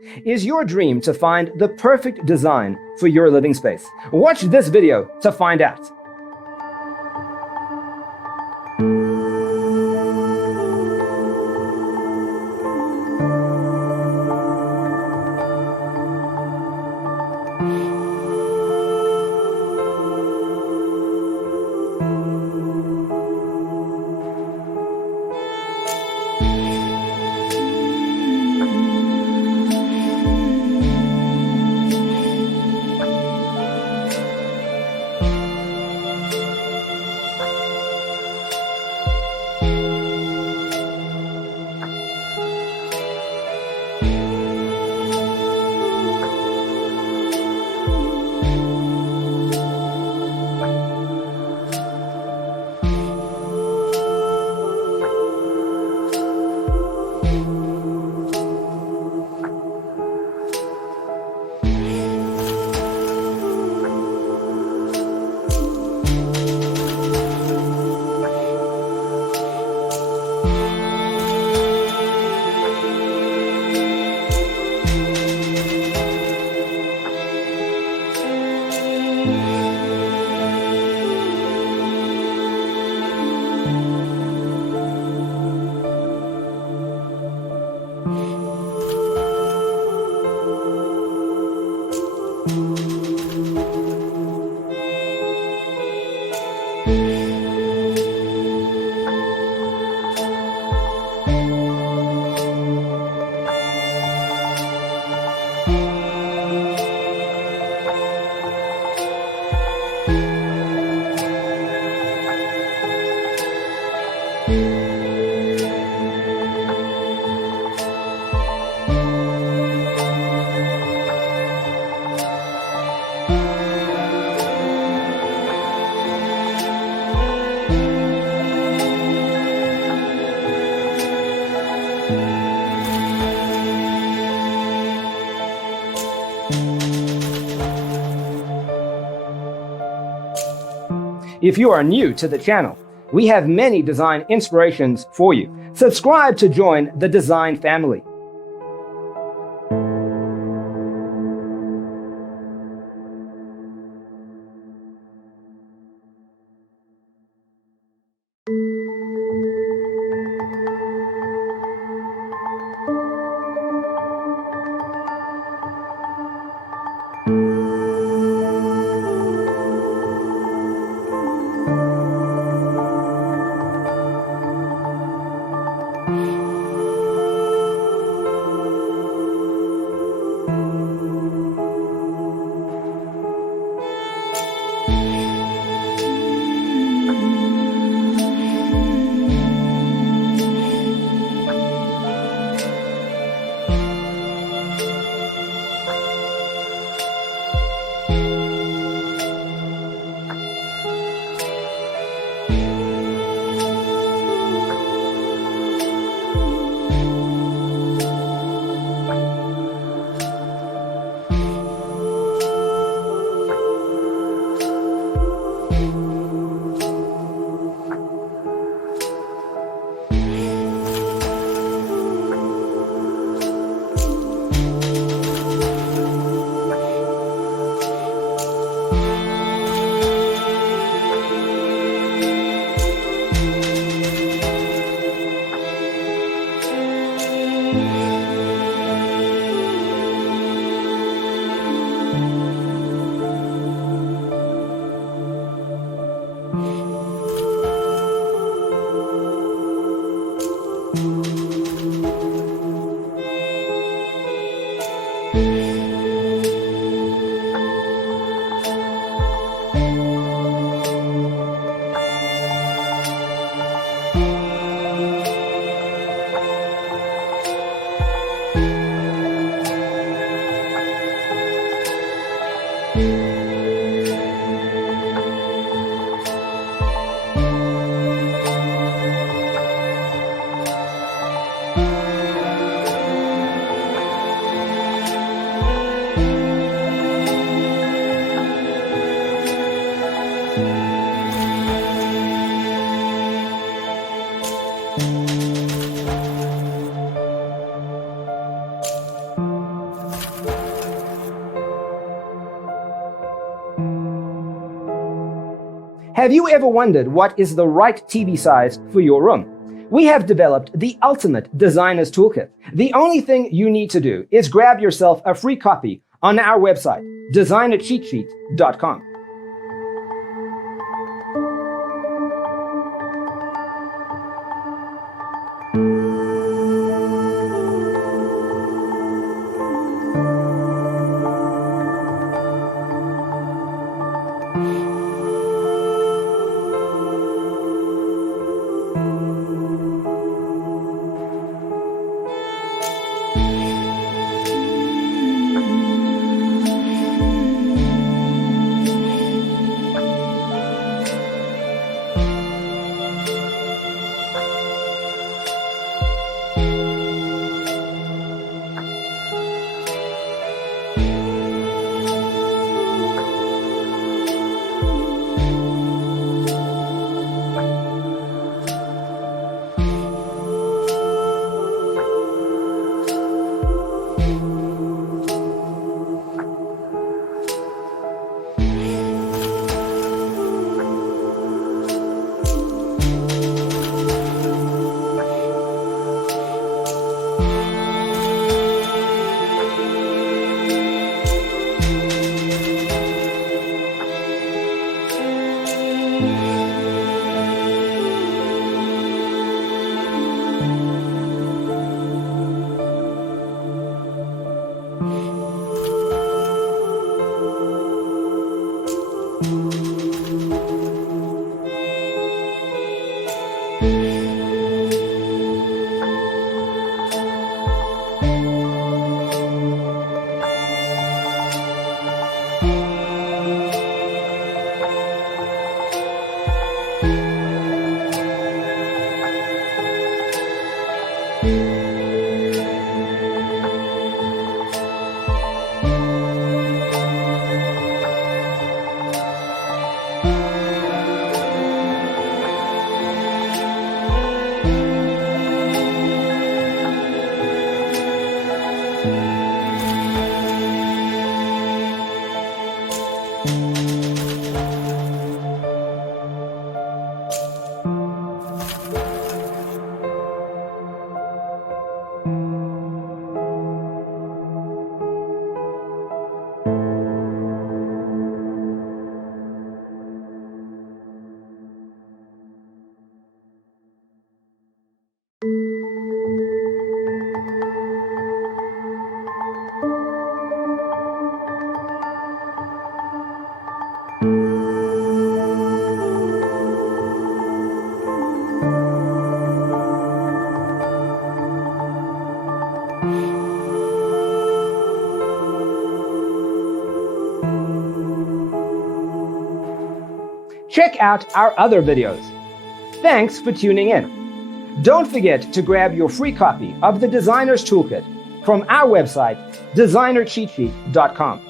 Is your dream to find the perfect design for your living space? Watch this video to find out. If you are new to the channel, we have many design inspirations for you. Subscribe to join the design family. Have you ever wondered what is the right TV size for your room? We have developed the ultimate designer's toolkit. The only thing you need to do is grab yourself a free copy on our website, designercheatsheet.com. Check out our other videos. Thanks for tuning in. Don't forget to grab your free copy of the Designer's Toolkit from our website, designercheatsheet.com.